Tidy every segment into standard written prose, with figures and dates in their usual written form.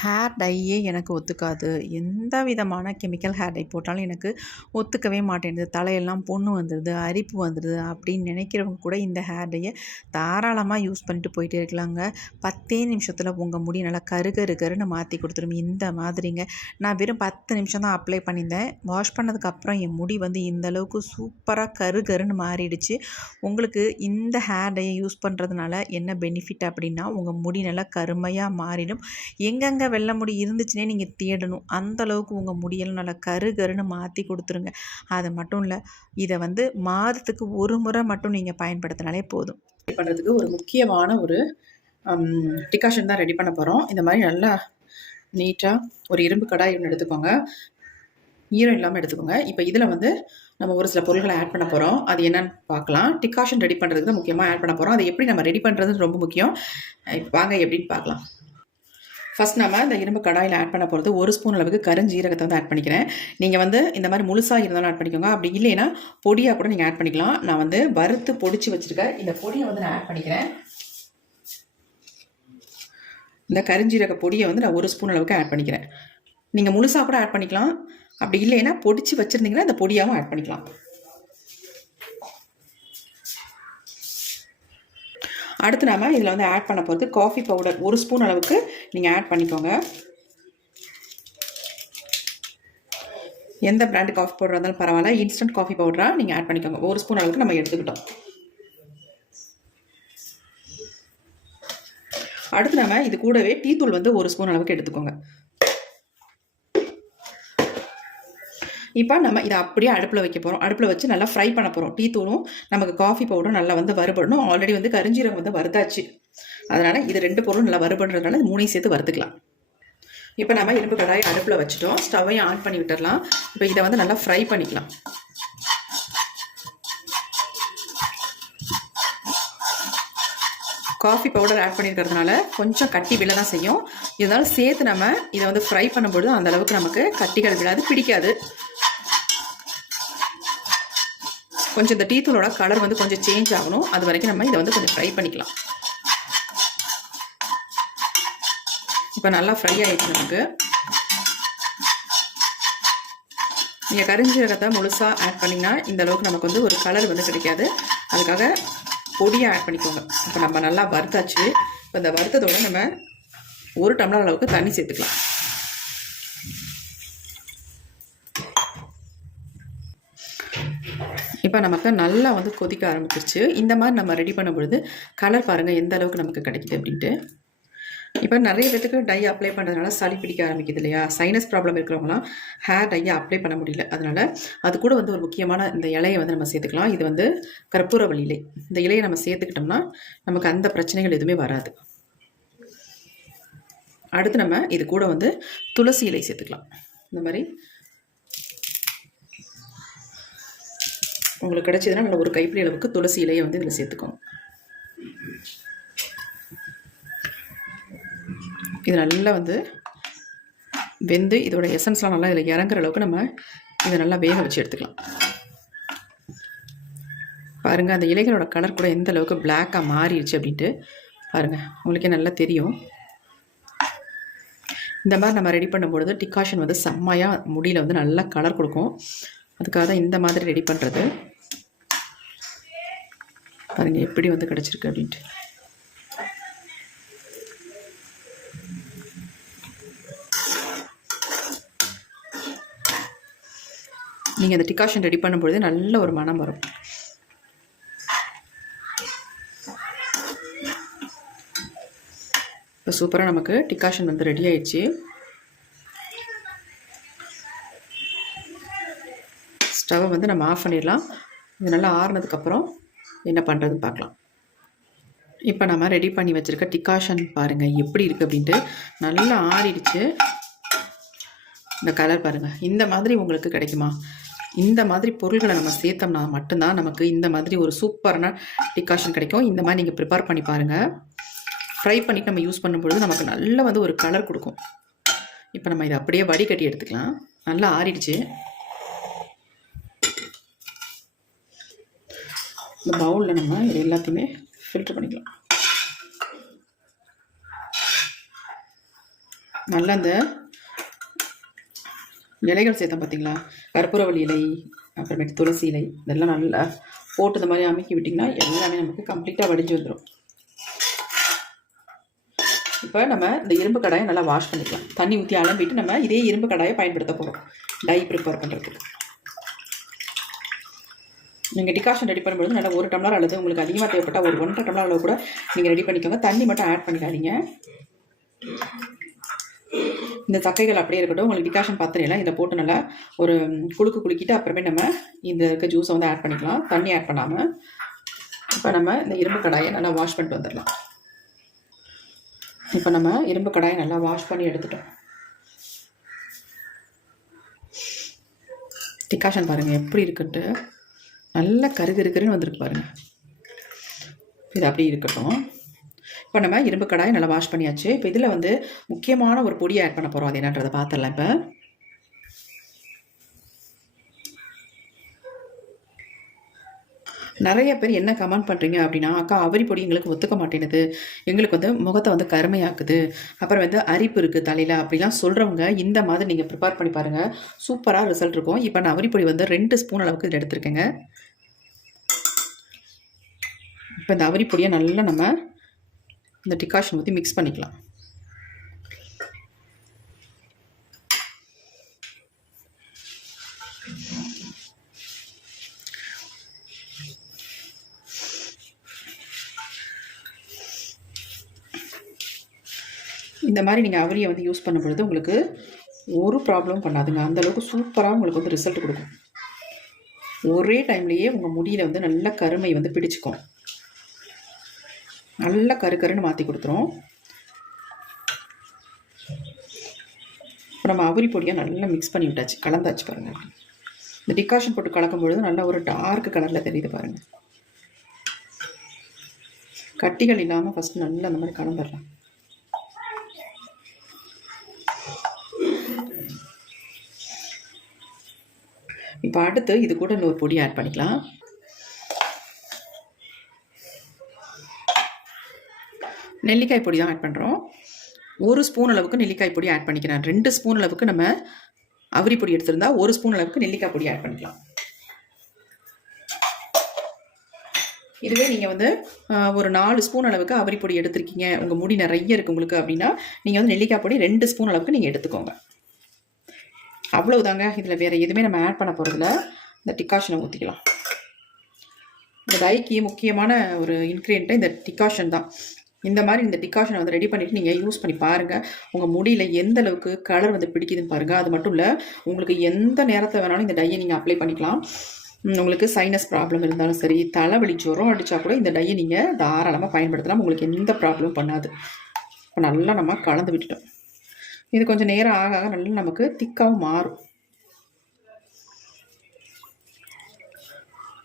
Hair டையே எனக்கு ஒத்துக்காது. எந்த விதமான கெமிக்கல் ஹேர் டை போட்டாலும் எனக்கு ஒத்துக்கவே மாட்டேன்து. தலையெல்லாம் புண்ணு வந்துடுது, அரிப்பு வந்துடுது அப்படின்னு நினைக்கிறவங்க கூட இந்த ஹேர் டைய தாராளமா யூஸ் பண்ணிட்டு போயிட்டே இருக்கலாங்க. 10 நிமிஷத்துல உங்க முடி நல்லா கரு கரு கருன்னு மாத்தி குடுத்துரும். இந்த மாதிரிங்க. நான் வெறும் 10 நிமிஷம் தான் அப்ளை பண்ணியிருந்தேன். வாஷ் பண்ணதுக்கப்புறம் என் முடி வந்து இந்த அளவுக்கு சூப்பரா கரு கருன்னு மாறிடுச்சு. உங்களுக்கு இந்த ஹேர் டைய யூஸ் பண்ணுறதுனால என்ன பெனிஃபிட் அப்படின்னா, உங்க முடி நல்லா கருமையா மாறிடும். எங்கெங்க வெள்ளை முடி இருந்துச்சுன்னே நீங்கள் தேடணும். அந்த அளவுக்கு உங்கள் முடியெல்லாம் நல்லா கரு கருன்னு மாற்றி கொடுத்துருங்க. அது மட்டும் இல்லை, இதை வந்து மாதத்துக்கு ஒரு முறை மட்டும் நீங்கள் பயன்படுத்தினாலே போதும். பண்ணுறதுக்கு ஒரு முக்கியமான ஒரு டிகாஷன் தான் ரெடி பண்ண போகிறோம். இந்த மாதிரி நல்லா நீட்டாக ஒரு இரும்பு கடாய் ஒன்று எடுத்துக்கோங்க. ஈரம் இல்லாமல் எடுத்துக்கோங்க. இப்போ இதில் வந்து நம்ம ஒரு சில பொருட்களை ஆட் பண்ண போகிறோம். அது என்னன்னு பார்க்கலாம். டிகாஷன் ரெடி பண்ணுறதுக்கு தான் முக்கியமாக ஆட் பண்ண போகிறோம். அதை எப்படி நம்ம ரெடி பண்ணுறது ரொம்ப முக்கியம். இப்போ வாங்க எப்படின்னு பார்க்கலாம். ஃபஸ்ட் நம்ம இந்த இரும்பு கடாயில் ஆட் பண்ண போகிறது 1 ஸ்பூன் அளவுக்கு கருஞ்சீரகத்தை வந்து ஆட் பண்ணிக்கிறேன். நீங்கள் வந்து இந்த மாதிரி முழுசாக இருந்தாலும் ஆட் பண்ணிக்கோங்க. அப்படி இல்லைன்னா பொடியாக கூட நீங்கள் ஆட் பண்ணிக்கலாம். நான் வந்து வறுத்து பொடிச்சு வச்சுருக்கேன். இந்த பொடியை வந்து நான் ஆட் பண்ணிக்கிறேன். இந்த கருஞ்சீரக பொடியை வந்து நான் 1 ஸ்பூன் அளவுக்கு ஆட் பண்ணிக்கிறேன். நீங்கள் முழுசாக கூட ஆட் பண்ணிக்கலாம். அப்படி இல்லைன்னா பொடிச்சு வச்சுருந்தீங்கன்னா இந்த பொடியாகவும் ஆட் பண்ணிக்கலாம். அடுத்து நாம இதில் வந்து ஆட் பண்ண போகிறது காஃபி பவுடர் 1 ஸ்பூன் அளவுக்கு நீங்கள் ஆட் பண்ணிக்கோங்க. எந்த பிராண்டு காஃபி பவுடர் இருந்தாலும் பரவாயில்ல, இன்ஸ்டன்ட் காஃபி பவுடராக நீங்கள் ஆட் பண்ணிக்கோங்க. 1 ஸ்பூன் அளவுக்கு நம்ம எடுத்துக்கிட்டோம். அடுத்து நம்ம இது கூடவே டீ தூள் வந்து 1 ஸ்பூன் அளவுக்கு எடுத்துக்கோங்க. இப்போ நம்ம இதை அப்படியே அடுப்பில் வைக்க போகிறோம். அடுப்பில் வச்சு நல்லா ஃப்ரை பண்ண போகிறோம். டீ தூளும் நமக்கு காஃபி பவுடரும் நல்லா வந்து வறுபடணும். ஆல்ரெடி வந்து கருஞ்சீரகம் வந்து வறுத்தாச்சு. அதனால் இது 2 பொருளும் நல்லா வறுபடுறதுனால 3ஐயும் சேர்த்து வறுத்துக்கலாம். இப்போ நம்ம இரும்பு கடாயை அடுப்பில் வச்சுட்டோம். ஸ்டவ்வையும் ஆன் பண்ணி விட்டுடலாம். இப்போ இதை வந்து நல்லா ஃப்ரை பண்ணிக்கலாம். காஃபி பவுடர் ஆட் பண்ணியிருக்கிறதுனால கொஞ்சம் கட்டி விழ தான் செய்யும். இருந்தாலும் சேர்த்து நம்ம இதை வந்து ஃப்ரை பண்ணும்பொழுது அந்த அளவுக்கு நமக்கு கட்டிகள் விழாது, பிடிக்காது. கொஞ்சம் இந்த டீ தூளோட கலர் வந்து கொஞ்சம் சேஞ்ச் ஆகணும். அது வரைக்கும் நம்ம இதை வந்து கொஞ்சம் ஃப்ரை பண்ணிக்கலாம். இப்போ நல்லா ஃப்ரை ஆகிடுச்சு நமக்கு. நீங்கள் கருஞ்சீரகத்தை முழுசாக ஆட் பண்ணிங்கன்னா இந்த அளவுக்கு நமக்கு வந்து ஒரு கலர் வந்து கிடைக்காது. அதுக்காக பொடியை ஆட் பண்ணிக்கோங்க. இப்போ நம்ம நல்லா வறுத்தாச்சு. இப்போ இந்த வறுத்ததோட நம்ம 1 டம்ளர் அளவுக்கு தண்ணி சேர்த்துக்கலாம். இப்போ நமக்கு நல்லா வந்து கொதிக்க ஆரம்பிச்சிருச்சு. இந்த மாதிரி நம்ம ரெடி பண்ணும் பொழுது கலர் பாருங்கள் எந்த அளவுக்கு நமக்கு கிடைக்குது அப்படின்ட்டு. இப்போ நிறைய பேத்துக்கு டை அப்ளை பண்ணுறதுனால சளி பிடிக்க ஆரம்பிக்குது இல்லையா? சைனஸ் ப்ராப்ளம் இருக்கிறவங்களாம் ஹேர் டையை அப்ளை பண்ண முடியல. அதனால் அது கூட வந்து ஒரு முக்கியமான இந்த இலையை வந்து நம்ம சேர்த்துக்கலாம். இது வந்து கற்பூரவள்ளி இலை. இந்த இலையை நம்ம சேர்த்துக்கிட்டோம்னா நமக்கு அந்த பிரச்சனைகள் எதுவுமே வராது. அடுத்து நம்ம இது கூட வந்து துளசி இலை சேர்த்துக்கலாம். இந்த மாதிரி உங்களுக்கு கிடைச்சதுன்னா நல்ல ஒரு கைப்பிடி அளவுக்கு துளசி இலையை வந்து இதில் சேர்த்துக்கோங்க. இது நல்லா வந்து வெந்து இதோட எசன்ஸ்லாம் நல்லா இதில் இறங்குற அளவுக்கு நம்ம இதை நல்லா வேக வச்சு எடுத்துக்கலாம். பாருங்கள் அந்த இலைகளோட கலர் கூட எந்த அளவுக்கு பிளாக்காக மாறிடுச்சு அப்படின்ட்டு பாருங்கள், உங்களுக்கே நல்லா தெரியும். இந்த மாதிரி நம்ம ரெடி பண்ணும்பொழுது டிகாஷன் வந்து செம்மையாக முடியில் வந்து நல்லா கலர் கொடுக்கும். அதுக்காக தான் இந்த மாதிரி ரெடி பண்ணுறது. பாருங்கள் எப்படி வந்து கிடச்சிருக்கு அப்படின்ட்டு. நீங்கள் அந்த டிகாஷன் ரெடி பண்ணும்பொழுது நல்ல ஒரு மனம் வரும். இப்போ சூப்பராக நமக்கு டிகாஷன் வந்து ரெடி ஆயிடுச்சு. ஸ்டவ்வை வந்து நம்ம ஆஃப் பண்ணிடலாம். இது நல்லா ஆறுனதுக்கப்புறம் என்ன பண்ணுறதுன்னு பார்க்கலாம். இப்போ நம்ம ரெடி பண்ணி வச்சுருக்க டிகாஷன் பாருங்கள் எப்படி இருக்குது அப்படின்ட்டு. நல்லா ஆறிடுச்சு. இந்த கலர் பாருங்கள். இந்த மாதிரி உங்களுக்கு கிடைக்குமா? இந்த மாதிரி பொருள்களை நம்ம சேர்த்தோம்னா மட்டும்தான் நமக்கு இந்த மாதிரி ஒரு சூப்பரான டிகாஷன் கிடைக்கும். இந்த மாதிரி நீங்கள் ப்ரிப்பேர் பண்ணி பாருங்கள். ஃப்ரை பண்ணிவிட்டு நம்ம யூஸ் பண்ணும்பொழுது நமக்கு நல்ல வந்து ஒரு கலர் கொடுக்கும். இப்போ நம்ம இதை அப்படியே வடிகட்டி எடுத்துக்கலாம். நல்லா ஆறிடுச்சு. இந்த பவுலில் நம்ம இது எல்லாத்தையுமே ஃபில்டர் பண்ணிக்கலாம். நல்லா அந்த இலைகள் சேர்த்தோம் பார்த்தீங்களா, கற்பூரவள்ளி இலை, அப்புறமேட்டு துளசி இலை, இதெல்லாம் நல்லா போட்டு இந்த மாதிரி அமுக்கி விட்டிங்கன்னா எல்லாமே நமக்கு கம்ப்ளீட்டாக வடிஞ்சு வந்துடும். இப்போ நம்ம இந்த இரும்பு கடாயை நல்லா வாஷ் பண்ணிக்கலாம். தண்ணி ஊற்றி அலம்பிட்டு நம்ம இதே இரும்பு கடாயை பயன்படுத்த போகிறோம் டை ப்ரிப்பேர் பண்ணுறதுக்கு. நீங்கள் டிகாஷன் ரெடி பண்ணும்போது நல்லா 1 டம்ளர் அல்லது உங்களுக்கு அதிகமாக தேவைப்பட்டால் ஒரு 1.5 டம்ளர் அளவு கூட நீங்கள் ரெடி பண்ணிக்கோங்க. தண்ணி மட்டும் ஆட் பண்ணிக்காதீங்க. இந்த சக்கைகள் அப்படியே இருக்கட்டும். உங்களுக்கு டிகாஷன் பாத்திரம் இதை போட்டு நல்லா ஒரு குலுக்கிட்டு அப்புறமே நம்ம இந்த இருக்க ஜூஸை வந்து ஆட் பண்ணிக்கலாம், தண்ணி ஆட் பண்ணாமல். இப்போ நம்ம இந்த இரும்பு கடாயை நல்லா வாஷ் பண்ணிட்டு வந்துடலாம். இப்போ நம்ம இரும்பு கடாயை நல்லா வாஷ் பண்ணி எடுத்துட்டோம். டிகாஷன் பாருங்கள் எப்படி இருக்குன்ட்டு, நல்லா கருன்னு வந்திருக்கு பாருங்கள். இது அப்படி இருக்கட்டும். இப்போ நம்ம இரும்பு கடாயை நல்லா வாஷ் பண்ணியாச்சு. இப்போ இதில் வந்து முக்கியமான ஒரு பொடியை ஆட் பண்ண போகிறோம். அது என்னன்றதை பார்த்துடலாம். இப்போ நிறைய பேர் என்ன கமெண்ட் பண்ணுறீங்க அப்படின்னா, அக்கா அவரி பொடி எங்களுக்கு ஒத்துக்க மாட்டேங்குது, எங்களுக்கு வந்து முகத்தை வந்து கருமையாக்குது, அப்புறம் வந்து அரிப்பு இருக்குது தலையில் அப்படிலாம் சொல்கிறவங்க இந்த மாதிரி நீங்கள் ப்ரிப்பேர் பண்ணி பாருங்கள், சூப்பராக ரிசல்ட் இருக்கும். இப்போ நான் அவரி பொடி வந்து 2 ஸ்பூன் அளவுக்கு இதில் எடுத்துருக்கேங்க. இப்போ இந்த அவரி பொடியை நல்லா நம்ம இந்த டிகாஷன் ஊற்றி மிக்ஸ் பண்ணிக்கலாம். இந்த மாதிரி நீங்கள் அவரியை வந்து யூஸ் பண்ணும் பொழுது உங்களுக்கு ஒரு ப்ராப்ளமும் பண்ணாதுங்க. அந்தளவுக்கு சூப்பராக உங்களுக்கு வந்து ரிசல்ட் கொடுக்கும். ஒரே டைம்லேயே உங்கள் முடியில் வந்து நல்ல கருமை வந்து பிடிச்சிக்கும், நல்லா கருன்னு மாற்றி கொடுத்துரும். இப்போ நம்ம அவரி பொடியை நல்லா மிக்ஸ் பண்ணி விட்டாச்சு, கலந்தாச்சு பாருங்கள். இந்த டிகாஷன் போட்டு கலக்கும் பொழுது நல்லா ஒரு டார்க் கலரில் தெரியுது பாருங்கள். கட்டிகள் இல்லாமல் ஃபஸ்ட்டு நல்லா அந்த மாதிரி கலந்துடலாம். இப்போ அடுத்து இது கூட இன்னொரு பொடி ஆட் பண்ணிக்கலாம். நெல்லிக்காய் பொடி தான் ஆட் பண்ணுறோம். 1 ஸ்பூன் அளவுக்கு நெல்லிக்காய் பொடி ஆட் பண்ணிக்கிறேன். 2 ஸ்பூன் அளவுக்கு நம்ம அவரி பொடி எடுத்திருந்தா 1 ஸ்பூன் அளவுக்கு நெல்லிக்காய் பொடி ஆட் பண்ணிக்கலாம். இதுவே நீங்கள் வந்து ஒரு 4 ஸ்பூன் அளவுக்கு அவரி பொடி எடுத்திருக்கீங்க, உங்கள் முடி நிறைய இருக்குது உங்களுக்கு அப்படின்னா நீங்கள் வந்து நெல்லிக்காய் பொடி 2 ஸ்பூன் அளவுக்கு நீங்கள் எடுத்துக்கோங்க. அவ்வளவுதாங்க. இதில் வேறு எதுவுமே நம்ம ஆட் பண்ண போகிறதில்ல. இந்த டிகாஷனை ஊற்றிக்கலாம். இந்த டைக்கு முக்கியமான ஒரு இன்க்ரீடியண்ட்டு இந்த டிகாஷன் தான். இந்த மாதிரி இந்த டிகாஷனை வந்து ரெடி பண்ணிவிட்டு நீங்கள் யூஸ் பண்ணி பாருங்கள். உங்கள் முடியில் எந்த அளவுக்கு கலர் வந்து பிடிக்குதுன்னு பாருங்கள். அது மட்டும் இல்லை, உங்களுக்கு எந்த நேரத்தில் வேணாலும் இந்த டையை நீங்கள் அப்ளை பண்ணிக்கலாம். உங்களுக்கு சைனஸ் ப்ராப்ளம் இருந்தாலும் சரி, தலைவலி ஜுரம் அடித்தா கூட இந்த டையை நீங்கள் தாராளமாக பயன்படுத்தலாம். உங்களுக்கு எந்த ப்ராப்ளமும் பண்ணாது. இப்போ நல்லா நம்ம கலந்து விட்டுட்டோம். இது கொஞ்சம் நேரம் ஆக ஆக நல்லா நமக்கு திக்காகவும் மாறும்.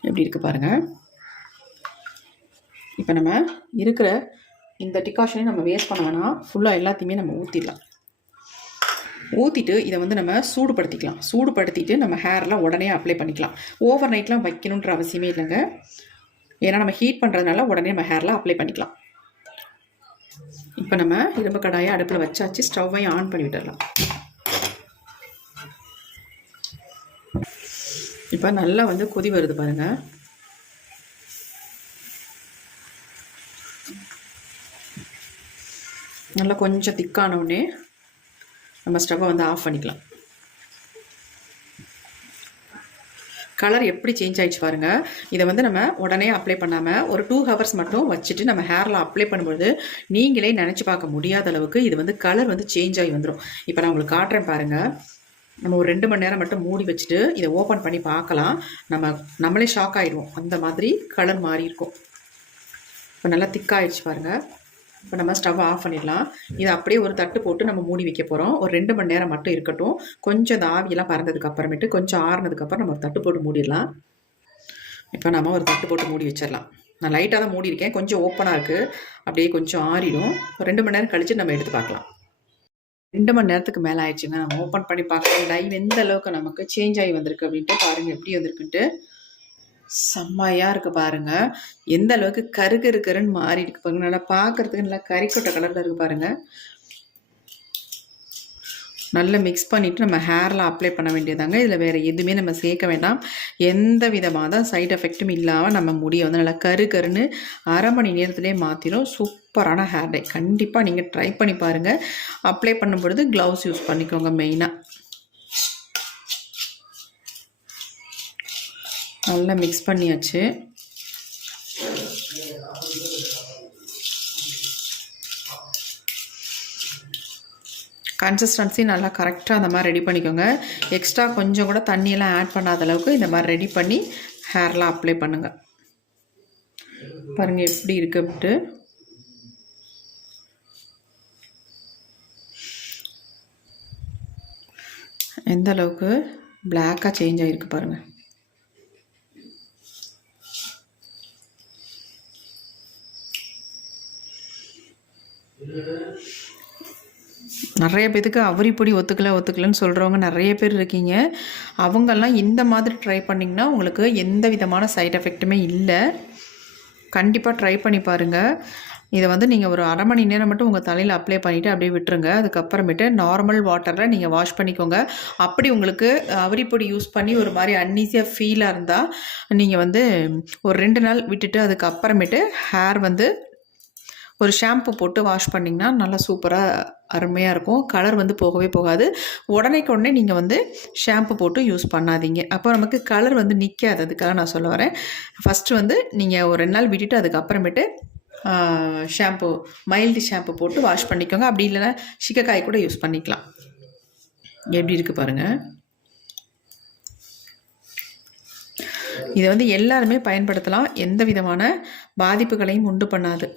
எப்படி இருக்குது பாருங்கள். இப்போ நம்ம இருக்கிற இந்த டிகாஷனையும் நம்ம வேஸ்ட் பண்ண வேணாம், ஃபுல்லாக எல்லாத்தையுமே நம்ம ஊற்றிடலாம். ஊற்றிட்டு இதை வந்து நம்ம சூடுபடுத்திக்கலாம். சூடுபடுத்திட்டு நம்ம ஹேர்லாம் உடனே அப்ளை பண்ணிக்கலாம். ஓவர் நைட்லாம் வைக்கணுன்ற அவசியமே இல்லைங்க. ஏன்னா நம்ம ஹீட் பண்ணுறதுனால உடனே நம்ம ஹேர்லாம் அப்ளை பண்ணிக்கலாம். இப்போ நம்ம இரும்பு கடாயை அடுப்பில் வச்சாச்சு. ஸ்டவ்வையும் ஆன் பண்ணி விட்டுடலாம். இப்போ நல்லா வந்து கொதி வருது பாருங்கள். நல்லா கொஞ்சம் திக்கான உடனே நம்ம ஸ்டவ்வை வந்து ஆஃப் பண்ணிக்கலாம். கலர் எப்படி சேஞ்ச் ஆகிடுச்சு பாருங்கள். இதை வந்து நம்ம உடனே அப்ளை பண்ணாமல் ஒரு 2 ஹவர்ஸ் மட்டும் வச்சுட்டு நம்ம ஹேரில் அப்ளை பண்ணும்போது நீங்களே நினச்சி பார்க்க முடியாத அளவுக்கு இது வந்து கலர் வந்து சேஞ்ச் ஆகி வந்துடும். இப்போ நான் உங்களுக்கு காட்டுறேன் பாருங்கள். நம்ம ஒரு 2 மணி நேரம் மட்டும் மூடி வச்சுட்டு இதை ஓப்பன் பண்ணி பார்க்கலாம். நம்மளே ஷாக் ஆகிடுவோம். அந்த மாதிரி கலர் மாறி இருக்கும். இப்போ நல்லா திக்காகிடுச்சு பாருங்கள். இப்போ நம்ம ஸ்டவ் ஆஃப் பண்ணிடலாம். இதை அப்படியே ஒரு தட்டு போட்டு நம்ம மூடி வைக்க போகிறோம். ஒரு 2 மணி நேரம் மட்டும் இருக்கட்டும். கொஞ்சம் இந்த ஆவியெல்லாம் பறந்ததுக்கு அப்புறமேட்டு கொஞ்சம் ஆறுனதுக்கப்புறம் நம்ம ஒரு தட்டு போட்டு மூடிடலாம். இப்போ நம்ம ஒரு தட்டு போட்டு மூடி வச்சிடலாம். நான் லைட்டாக தான் மூடி இருக்கேன், கொஞ்சம் ஓப்பனாக இருக்குது. அப்படியே கொஞ்சம் ஆறிடும். ஒரு 2 மணி நேரம் கழித்து நம்ம எடுத்து பார்க்கலாம். 2 மணி நேரத்துக்கு மேலே ஆயிடுச்சுங்க. நம்ம ஓப்பன் பண்ணி பார்க்கலாம் டைவ் எந்த அளவுக்கு நமக்கு சேஞ்ச் ஆகி வந்திருக்கு அப்படின்ட்டு பாருங்கள். எப்படி வந்திருக்குன்ட்டு செம்மையாக இருக்குது பாருங்கள். எந்த அளவுக்கு கருன்னு மாறி இருக்கு பாருங்கள். நல்லா பார்க்குறதுக்கு நல்லா கறிக்கொட்டை கலரில் இருக்குது பாருங்கள். நல்லா மிக்ஸ் பண்ணிவிட்டு நம்ம ஹேரில் அப்ளை பண்ண வேண்டியதாங்க. இதில் வேறு எதுவுமே நம்ம சேர்க்க வேண்டாம். எந்த விதமான சைட் எஃபெக்ட்டும் இல்லாமல் நம்ம முடியை வந்து நல்லா கருன்னு அரை மணி நேரத்துலேயே மாற்றிடும். சூப்பரான ஹேர் டை. கண்டிப்பாக நீங்கள் ட்ரை பண்ணி பாருங்கள். அப்ளை பண்ணும் பொழுது க்ளவுஸ் யூஸ் பண்ணிக்கோங்க மெயினாக. நல்லா மிக்ஸ் பண்ணியாச்சு. கன்சிஸ்டன்சி நல்லா கரெக்டாக அந்த மாதிரி ரெடி பண்ணிக்கோங்க. எக்ஸ்ட்ரா கொஞ்சம் கூட தண்ணியெல்லாம் ஆட் பண்ணாத அளவுக்கு இந்த மாதிரி ரெடி பண்ணி ஹேர்லாம் அப்ளை பண்ணுங்கள். பாருங்கள் எப்படி இருக்குன்ட்டு. எந்த அளவுக்கு பிளாக்காக சேஞ்ச் ஆகிருக்கு பாருங்கள். நிறைய பேத்துக்கு அவரிப்பொடி ஒத்துக்கலைன்னு சொல்கிறவங்க நிறைய பேர் இருக்கீங்க. அவங்கெல்லாம் இந்த மாதிரி ட்ரை பண்ணிங்கன்னா உங்களுக்கு எந்த விதமான சைட் எஃபெக்ட்டுமே இல்லை. கண்டிப்பாக ட்ரை பண்ணி பாருங்கள். இதை வந்து நீங்கள் ஒரு அரை மணி நேரம் மட்டும் உங்கள் தலையில் அப்ளை பண்ணிவிட்டு அப்படியே விட்டுருங்க. அதுக்கப்புறமேட்டு நார்மல் வாட்டரில் நீங்கள் வாஷ் பண்ணிக்கோங்க. அப்படி உங்களுக்கு அவரிப்பொடி யூஸ் பண்ணி ஒரு மாதிரி அன்ஈஸியாக ஃபீலாக இருந்தால் நீங்கள் வந்து ஒரு 2 நாள் விட்டுட்டு அதுக்கப்புறமேட்டு ஹேர் வந்து ஒரு ஷாம்பு போட்டு வாஷ் பண்ணிங்கன்னா நல்லா சூப்பராக அருமையாக இருக்கும். கலர் வந்து போகவே போகாது. உடனே நீங்கள் வந்து ஷாம்பு போட்டு யூஸ் பண்ணாதீங்க. அப்போ நமக்கு கலர் வந்து நிற்காது. அதுக்காக நான் சொல்ல வரேன். ஃபஸ்ட்டு வந்து நீங்கள் ஒரு 2 நாள் விட்டுட்டு அதுக்கப்புறமேட்டு ஷாம்பு மைல்டு ஷாம்பு போட்டு வாஷ் பண்ணிக்கோங்க. அப்படி இல்லைன்னா சிக்கக்காய் கூட யூஸ் பண்ணிக்கலாம். எப்படி இருக்குது பாருங்கள். இதை வந்து எல்லாருமே பயன்படுத்தலாம். எந்த விதமான பாதிப்புகளையும் உண்டு பண்ணாது.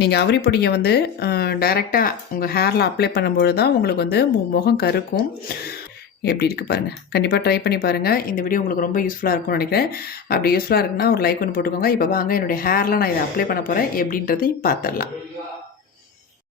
நீங்கள் அவரிப்பொடியை வந்து டைரெக்டாக உங்கள் ஹேரில் அப்ளை பண்ணும்பொழுது தான் உங்களுக்கு வந்து முகம் கருக்கும். எப்படி இருக்குது பாருங்கள். கண்டிப்பாக ட்ரை பண்ணி பாருங்கள். இந்த வீடியோ உங்களுக்கு ரொம்ப யூஸ்ஃபுல்லாக இருக்கும்னு நினைக்கிறேன். அப்படி யூஸ்ஃபுல்லாக இருக்குன்னா ஒரு லைக் ஒன்று போட்டுக்கோங்க. இப்போ வாங்க என்னுடைய ஹேரில் நான் இதை அப்ளை பண்ண போகிறேன் எப்படின்றதையும் பார்த்துடலாம்.